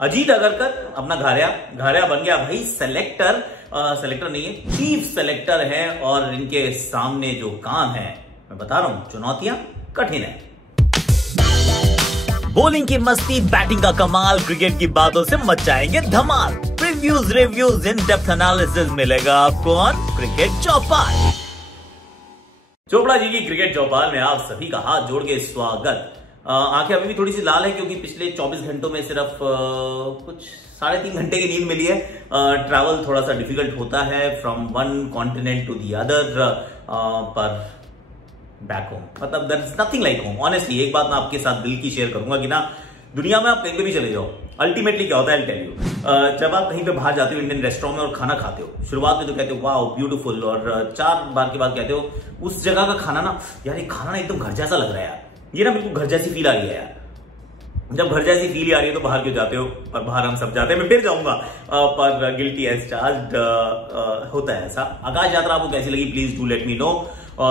अजीत अगरकर अपना घारिया बन गया भाई सेलेक्टर। सेलेक्टर नहीं है, चीफ सेलेक्टर है और इनके सामने जो काम है मैं बता रहा हूं, चुनौतियां कठिन है। बॉलिंग की मस्ती, बैटिंग का कमाल, क्रिकेट की बातों से मचाएंगे धमाल। Previews, reviews, in depth analysis मिलेगा आपको ऑन क्रिकेट चौपाल। चोपड़ा जी की क्रिकेट चौपाल में आप सभी का हाथ जोड़ के स्वागत। आंखें अभी भी थोड़ी सी लाल है क्योंकि पिछले 24 घंटों में सिर्फ कुछ 3.5 घंटे की नींद मिली है। ट्रैवल थोड़ा सा डिफिकल्ट होता है from one continent to the other, पर बैक होम मतलब there is nothing like home. Honestly एक बात मैं आपके साथ दिल की शेयर करूंगा कि ना, दुनिया में आप कहीं पे भी चले जाओ, अल्टीमेटली क्या होता है टेल यू, जब आप कहीं पे बाहर जाते हो इंडियन रेस्टोरेंट में और खाना खाते हो, शुरुआत में तो कहते हो वाओ ब्यूटीफुल, और 4 बार के बाद कहते हो उस जगह का खाना ना, यार ये खाना ना एकदम घर जैसा लग रहा है यार, ये ना बिल्कुल घर जैसी फील आ रही है यार। जब घर जैसी फील आ रही है तो बाहर क्यों जाते हो, और बाहर हम सब जाते हैं, मैं फिर जाऊंगा, पर गिल्टी एज चार्ज्ड होता है ऐसा। आकाश यात्रा आपको कैसी लगी please do let me know.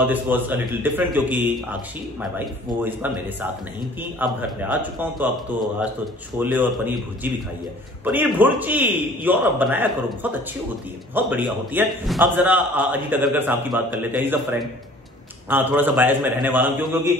This was a little different क्योंकि आक्षी माई वाइफ वो इस बार मेरे साथ नहीं थी। अब घर पे आ चुका हूं तो अब तो आज तो छोले और पनीर भुर्जी भी खाई है। पनीर भुर्जी यूरोप बनाया करो, बहुत अच्छी होती है, बहुत बढ़िया होती है। अब जरा अजीत अगरकर साहब की बात कर लेते हैं। इज अ फ्रेंड, थोड़ा सा बायस में रहने वाला हूं क्योंकि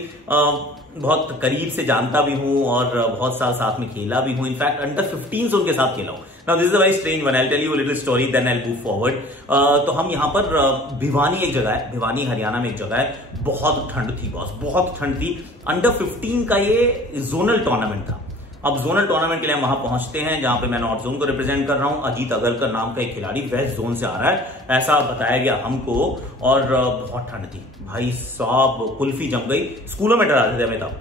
बहुत करीब से जानता भी हूं और बहुत साल साथ में खेला भी हूं। इनफैक्ट अंडर 15 से उनके साथ खेला हूं। Now this is a very strange one, I will tell you a little story then I will move forward. तो हम यहाँ पर भिवानी एक जगह है, भिवानी हरियाणा में एक जगह है, बहुत ठंड थी बॉस, बहुत ठंड थी। अंडर 15 का ये जोनल टूर्नामेंट था। अब जोनल टूर्नामेंट के लिए हम वहां पहुंचते हैं जहां पे मैं नॉर्थ जोन को रिप्रेजेंट कर रहा हूं। अजीत अगरकर नाम का एक खिलाड़ी वेस्ट जोन से आ रहा है ऐसा बताया गया हमको, और बहुत ठंड थी भाई साहब, कुल्फी जम गई। स्कूलों में डराते थे हमें तब,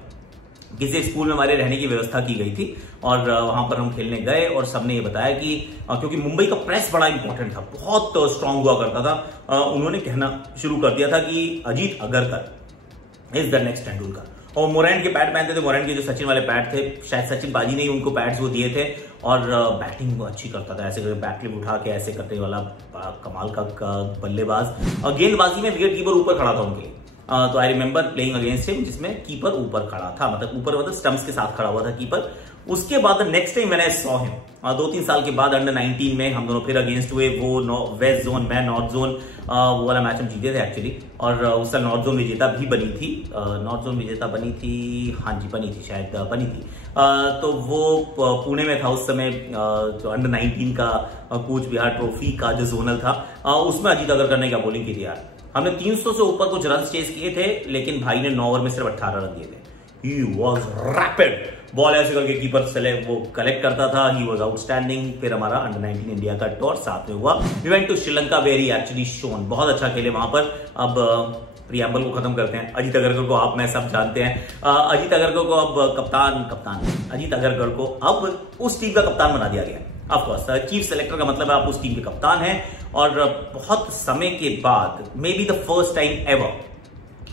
किसी स्कूल में हमारे रहने की व्यवस्था की गई थी और वहां पर हम खेलने गए और सबने ये बताया कि क्योंकि मुंबई का प्रेस बड़ा इंपॉर्टेंट था, बहुत स्ट्रांग हुआ करता था, उन्होंने कहना शुरू कर दिया था कि Ajit Agarkar is the next Tendulkar. और मोरेंट के पैड पहनते थे, मोरेंट के जो सचिन वाले पैड थे, शायद सचिन बाजी ने ही उनको पैड्स वो दिए थे, और बैटिंग वो अच्छी करता था, ऐसे करके बैट फ्लिप उठा के ऐसे करने वाला कमाल का बल्लेबाज। और गेंदबाजी में विकेट कीपर ऊपर खड़ा था उनके, तो I remember playing against him जिसमें कीपर ऊपर खड़ा था, मतलब ऊपर मतलब स्टंप्स के साथ खड़ा हुआ था कीपर। उसके बाद नेक्स्ट टाइम मैंने सॉ हिम 2-3 साल के बाद अंडर 19 में हम दोनों फिर अगेंस्ट हुए। वो वेस्ट जोन, मैं नॉर्थ जोन, वो वाला मैच हम जीते थे एक्चुअली, और उस साल नॉर्थ जोन विजेता भी बनी थी। नॉर्थ जोन विजेता बनी थी, हाँ जी बनी थी, शायद बनी थी। तो वो पुणे में था उस समय, जो अंडर 19 का कूच बिहार ट्रॉफी का जो जोनल था, उसमें अजीत अगरकर ने क्या बॉलिंग की थी यार। हमने 300 से ऊपर कुछ रन चेस किए थे, लेकिन भाई ने 9 ओवर में सिर्फ 18 रन दिए थे। ही वॉज रैपिड, बॉल ऐसे करके कीपर वो कलेक्ट करता था। He was outstanding. फिर हमारा अंडर 19 इंडिया का टूर साथ में हुआ। We went to Sri Lanka where he actually shone, बहुत अच्छा खेले वहां पर। अब प्रियम्बल को खत्म करते हैं। अजीत अगरकर को आप मैं सब जानते हैं, अजीत अगरकर को अब कप्तान अजीत अगरकर को अब उस टीम का कप्तान बना दिया गया। ऑफकोर्स चीफ सेलेक्टर का मतलब है आप उस टीम के कप्तान हैं, और बहुत समय के बाद, may be the first time ever,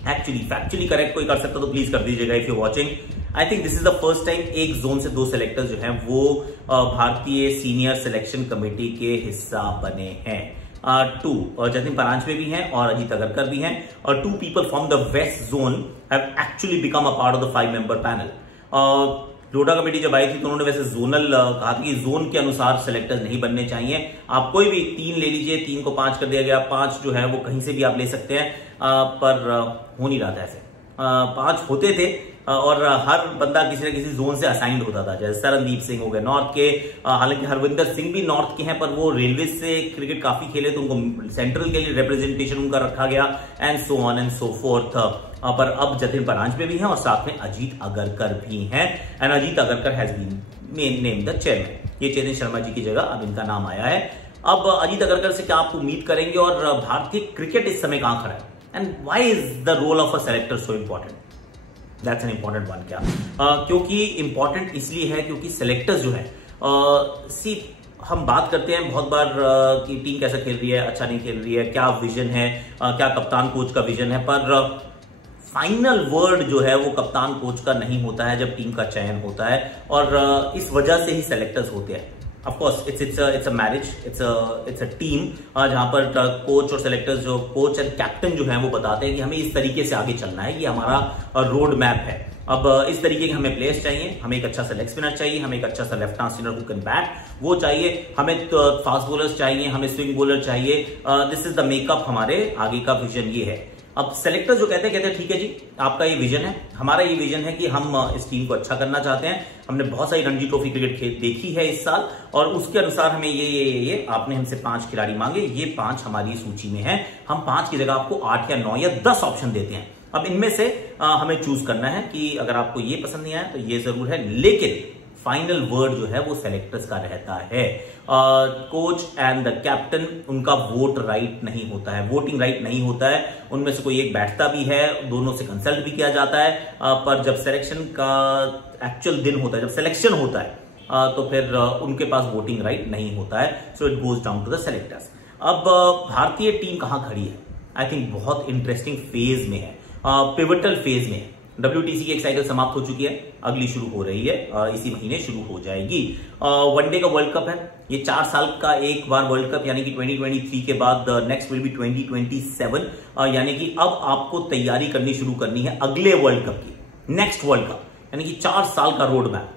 actually factually correct कोई कर सकता तो प्लीज कर दीजिएगा if you watching. I think this is the first time एक जोन से 2 सेलेक्टर जो हैं वो भारतीय सीनियर सिलेक्शन कमेटी के हिस्सा बने हैं। 2 जतिन परांजपे भी हैं और अजीत अगरकर भी हैं, और 2 people from the west zone have actually become a part of the 5 member panel. लोटा कमेटी जब आई थी तो उन्होंने वैसे जोनल कहा था कि जोन के अनुसार सेलेक्टर्स नहीं बनने चाहिए, आप कोई भी 3 ले लीजिए, 3 को 5 कर दिया गया, 5 जो है वो कहीं से भी आप ले सकते हैं, पर हो नहीं रहा था ऐसे। 5 होते थे और हर बंदा किसी न किसी जोन से असाइंड होता था, जैसे सरनदीप सिंह हो गए नॉर्थ के, हालांकि हरविंदर सिंह भी नॉर्थ के हैं पर वो रेलवे से क्रिकेट काफी खेले तो उनको सेंट्रल के लिए रिप्रेजेंटेशन उनका रखा गया, and so on and so fourth. पर अब जतिन परांजपे भी हैं और साथ में अजीत अगरकर भी हैं, and Ajit Agarkar has been named the chairman. ये चेतन शर्मा जी की जगह अब इनका नाम आया है। अब अजीत अगरकर से क्या आप उम्मीद करेंगे, और भारतीय क्रिकेट इस समय कहां खड़ा है, and why is the role of a selector so important? That's an important one. क्या क्योंकि इंपॉर्टेंट इसलिए है क्योंकि सेलेक्टर्स जो है, सी हम बात करते हैं बहुत बार कि टीम कैसा खेल रही है, अच्छा नहीं खेल रही है, क्या विजन है, क्या कप्तान कोच का विजन है, पर फाइनल वर्ड जो है वो कप्तान कोच का नहीं होता है जब टीम का चयन होता है, और इस वजह से ही सेलेक्टर्स होते हैं। Of course it's a marriage, it's a team, जहां पर कोच और सेलेक्टर्स, जो कोच एंड कैप्टन जो है वो बताते हैं कि हमें इस तरीके से आगे चलना है, ये हमारा रोड मैप है। अब इस तरीके के हमें प्लेयर्स चाहिए, हमें एक अच्छा सा लेग स्पिनर चाहिए, हमें एक अच्छा सा left hand spinner who can bat वो चाहिए, हमें फास्ट बॉलर्स चाहिए, हमें स्विंग बॉलर चाहिए। दिस इज द मेकअप, हमारे आगे का विजन ये है। अब सेलेक्टर जो कहते हैं ठीक है जी, आपका ये विजन है, हमारा ये विजन है कि हम इस टीम को अच्छा करना चाहते हैं। हमने बहुत सारी रणजी ट्रॉफी क्रिकेट देखी है इस साल और उसके अनुसार हमें ये आपने हमसे 5 खिलाड़ी मांगे, ये 5 हमारी सूची में है। हम 5 की जगह आपको 8 या 9 या 10 ऑप्शन देते हैं। अब इनमें से हमें चूज करना है कि अगर आपको ये पसंद नहीं आया तो ये जरूर है, लेकिन फाइनल वर्ड जो है वो सेलेक्टर्स का रहता है। कोच एंड द कैप्टन, उनका वोट राइट नहीं होता है, वोटिंग राइट नहीं होता है। उनमें से कोई एक बैठता भी है, दोनों से कंसल्ट भी किया जाता है, पर जब सिलेक्शन का एक्चुअल दिन होता है, जब सिलेक्शन होता है तो फिर उनके पास वोटिंग राइट नहीं होता है। So it goes down to the selectors. अब भारतीय टीम कहां खड़ी है? आई थिंक बहुत इंटरेस्टिंग फेज में है, पिवटल फेज में है। WTC की एक साइकिल समाप्त हो चुकी है, अगली शुरू हो रही है, इसी महीने शुरू हो जाएगी। वनडे का वर्ल्ड कप है, ये 4 साल का एक बार वर्ल्ड कप, यानी कि 2023 के बाद नेक्स्ट विल बी 2027, यानी कि अब आपको तैयारी करनी शुरू करनी है अगले वर्ल्ड कप की, नेक्स्ट वर्ल्ड कप, यानी कि 4 साल का road map.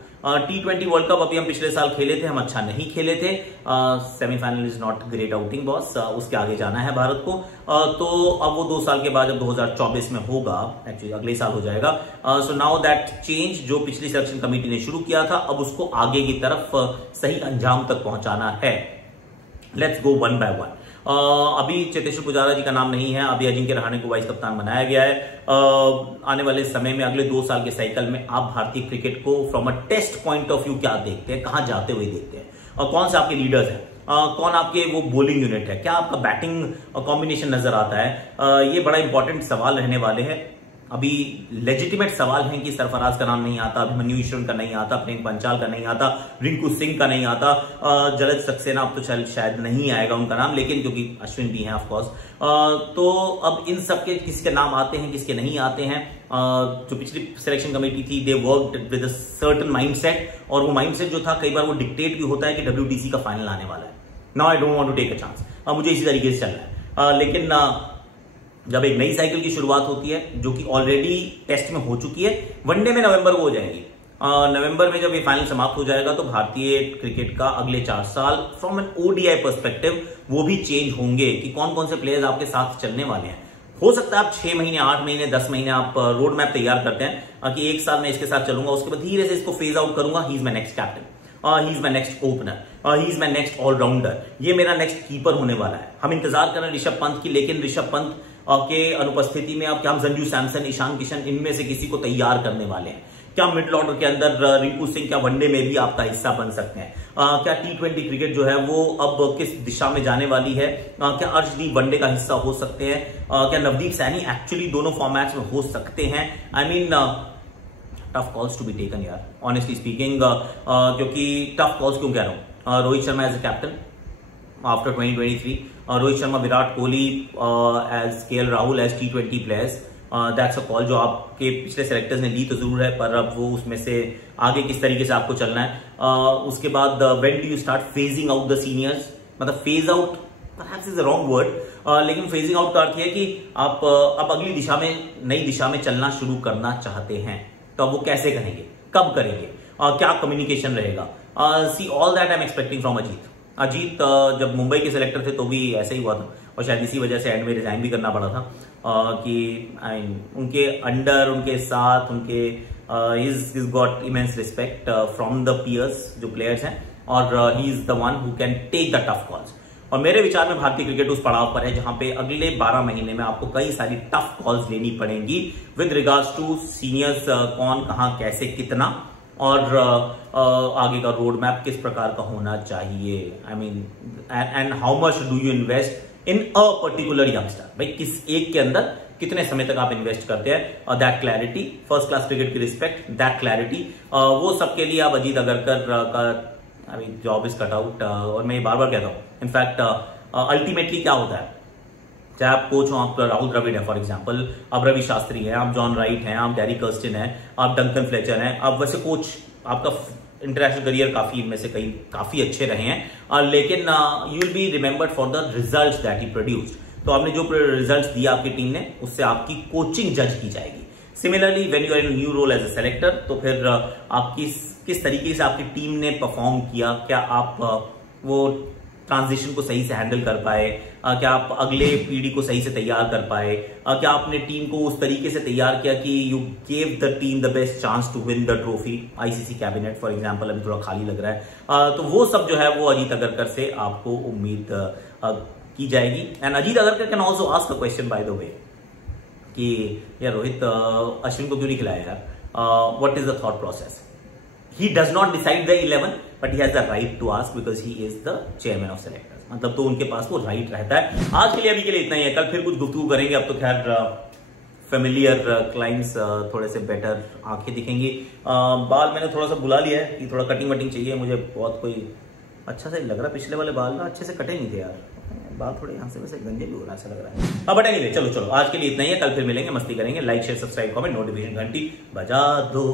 T20 world cup अभी हम पिछले साल खेले थे, हम अच्छा नहीं खेले थे, semifinal is not great outing boss, उसके आगे जाना है भारत को। तो अब वो 2 साल के बाद जब 2024 में होगा, एक्चुअली अगले साल हो जाएगा। सो नाउ दैट चेंज जो पिछली सिलेक्शन कमेटी ने शुरू किया था, अब उसको आगे की तरफ सही अंजाम तक पहुंचाना है। Let's go one by one. अभी चेतेश्वर पुजारा जी का नाम नहीं है, अभी अजिंक्य रहाणे को वाइस कप्तान बनाया गया है। आने वाले समय में अगले 2 साल के साइकिल में आप भारतीय क्रिकेट को from a test point of view क्या देखते हैं, कहां जाते हुए देखते हैं, और कौन से आपके लीडर्स हैं, कौन आपके वो बॉलिंग यूनिट है, क्या आपका बैटिंग कॉम्बिनेशन नजर आता है, ये बड़ा इंपॉर्टेंट सवाल रहने वाले हैं। अभी लेजिटिमेट सवाल है कि सरफराज का नाम नहीं आता, अभिमन्यु ईश्वरन का नहीं आता, प्रेम पंचाल का नहीं आता, रिंकू सिंह का नहीं आता, जलज सक्सेना अब तो शायद नहीं आएगा उनका नाम, लेकिन क्योंकि अश्विन भी है ऑफ कोर्स। तो अब इन सब के किसके नाम आते हैं, किसके नहीं आते हैं। जो पिछली सिलेक्शन कमेटी थी, they worked with a certain mindset, और वो माइंडसेट जो था कई बार वो डिक्टेट भी होता है कि WTC का फाइनल आने वाला है, now I don't want to take a chance, मुझे इसी तरीके से चलना है। लेकिन जब एक नई साइकिल की शुरुआत होती है, जो कि ऑलरेडी टेस्ट में हो चुकी है, वनडे में नवंबर को हो जाएगी, नवंबर में जब ये फाइनल समाप्त हो जाएगा तो भारतीय क्रिकेट का अगले 4 साल फ्रॉम एन ODI पर्सपेक्टिव वो भी चेंज होंगे कि कौन कौन से प्लेयर्स आपके साथ चलने वाले हैं। हो सकता है आप 6 महीने, 8 महीने, 10 महीने आप रोड मैप तैयार करते हैं कि 1 साल में इसके साथ चलूंगा, उसके बाद धीरे से इसको फेज आउट करूंगा, he is my next captain, he is my next opener, he is my next all rounder, ये मेरा नेक्स्ट कीपर होने वाला है। हम इंतजार कर रहे हैं ऋषभ पंत की, लेकिन ऋषभ पंत के अनुपस्थिति में अब क्या हम संजू सैमसन, ईशान किशन, इनमें से किसी को तैयार करने वाले हैं? क्या मिडिल ऑर्डर के अंदर रिंकू सिंह क्या वनडे में भी आपका हिस्सा बन सकते हैं? क्या T20 क्रिकेट जो है वो अब किस दिशा में जाने वाली है? क्या अर्शदीप वनडे का हिस्सा हो सकते हैं? क्या नवदीप सैनी एक्चुअली दोनों फॉर्मेट्स में हो सकते हैं? I mean tough calls to be taken यार, ऑनेस्टली स्पीकिंग। क्योंकि टफ कॉल्स क्यों कह रहा हूं? Rohit Sharma as a captain after 2023, Rohit Sharma, Virat Kohli as KL Rahul as T20 players, that's a call जो आपके पिछले सेलेक्टर्स ने ली तो जरूर है, पर अब वो उसमें से आगे किस तरीके से आपको चलना है। उसके बाद when do you start phasing out the seniors, मतलब phase out perhaps is a wrong word, लेकिन फेजिंग आउट का अर्थ है कि आप अब अगली दिशा में, नई दिशा में चलना शुरू करना चाहते हैं, तो अब वो कैसे करेंगे, कब करेंगे, क्या कम्युनिकेशन रहेगा? See all that I am expecting from Ajit जब मुंबई के सिलेक्टर थे तो भी ऐसा ही हुआ था, और शायद इसी वजह से एंड में रिजाइन भी करना पड़ा था कि उनके अंडर, उनके साथ, उनके he's got immense respect from the peers जो प्लेयर्स हैं, और he is the one who can take the tough calls। और मेरे विचार में भारतीय क्रिकेट उस पड़ाव पर है जहां पे अगले 12 महीने में आपको कई सारी टफ कॉल्स लेनी पड़ेंगी विद रिगार्ड्स टू सीनियर्स, कौन, कहां, कैसे, कितना, और आगे का रोड मैप किस प्रकार का होना चाहिए। I mean and how much do you invest in a particular youngster, भाई किस एक के अंदर कितने समय तक आप इन्वेस्ट करते हैं। That clarity, first class cricket की रिस्पेक्ट, दैट क्लैरिटी, वो सबके लिए आप अजीत अगरकर का I mean job is cut out. और मैं बार बार कहता हूं, इनफैक्ट अल्टीमेटली क्या होता है, चाहे आप कोच हो, आप राहुल द्रविड़ है फॉर एग्जांपल, आप रवि शास्त्री हैं, आप जॉन राइट हैं, आप गैरी कर्स्टिन हैं, आप डंकन फ्लेचर हैं, आप वैसे कोच, आपका इंटरनेशनल करियर काफी इनमें से कई काफी अच्छे रहे हैं, लेकिन you will be remembered for the results that he produced. तो आपने जो रिजल्ट्स दिया आपकी टीम ने, उससे आपकी कोचिंग जज की जाएगी। Similarly when you are in new role as a selector, तो फिर आप किस तरीके से आपकी टीम ने परफॉर्म किया, क्या आप वो ट्रांजिशन को सही से हैंडल कर पाए, क्या आप अगले पीढ़ी को सही से तैयार कर पाए, क्या आपने टीम को उस तरीके से तैयार किया कि you gave the team the best chance to win the trophy. ICC cabinet for example अभी थोड़ा खाली लग रहा है, तो वो सब जो है वो अजीत अगरकर से आपको उम्मीद की जाएगी। And Ajit Agarkar can also ask a question by the way कि यार रोहित अश्विन को क्यों नहीं खिलाया यार, what is the thought process. He does not decide the 11, but he has the right to ask because he is the chairman of selectors। मतलब तो उनके पास वो राइट रहता है। आज के लिए अभी के लिए इतना ही है, कल फिर कुछ गुफ्तगू करेंगे। अब तो खैर फेमिलियर क्लाइंट्स थोड़े से बेटर आंखें दिखेंगी। बाल मैंने थोड़ा सा बुला लिया है कि थोड़ा कटिंग वटिंग चाहिए मुझे, बहुत कोई अच्छा से लग रहा है। पिछले वाले बाल ना अच्छे से कटे नहीं थे यार, बाल थोड़े यहाँ से वैसे गंजे भी हो रहा है ऐसा लग रहा है। बट एनीवे चलो आज के लिए इतना ही है, कल फिर मिलेंगे, मस्ती करेंगे। Like share subscribe comment notification घंटी बजा दो।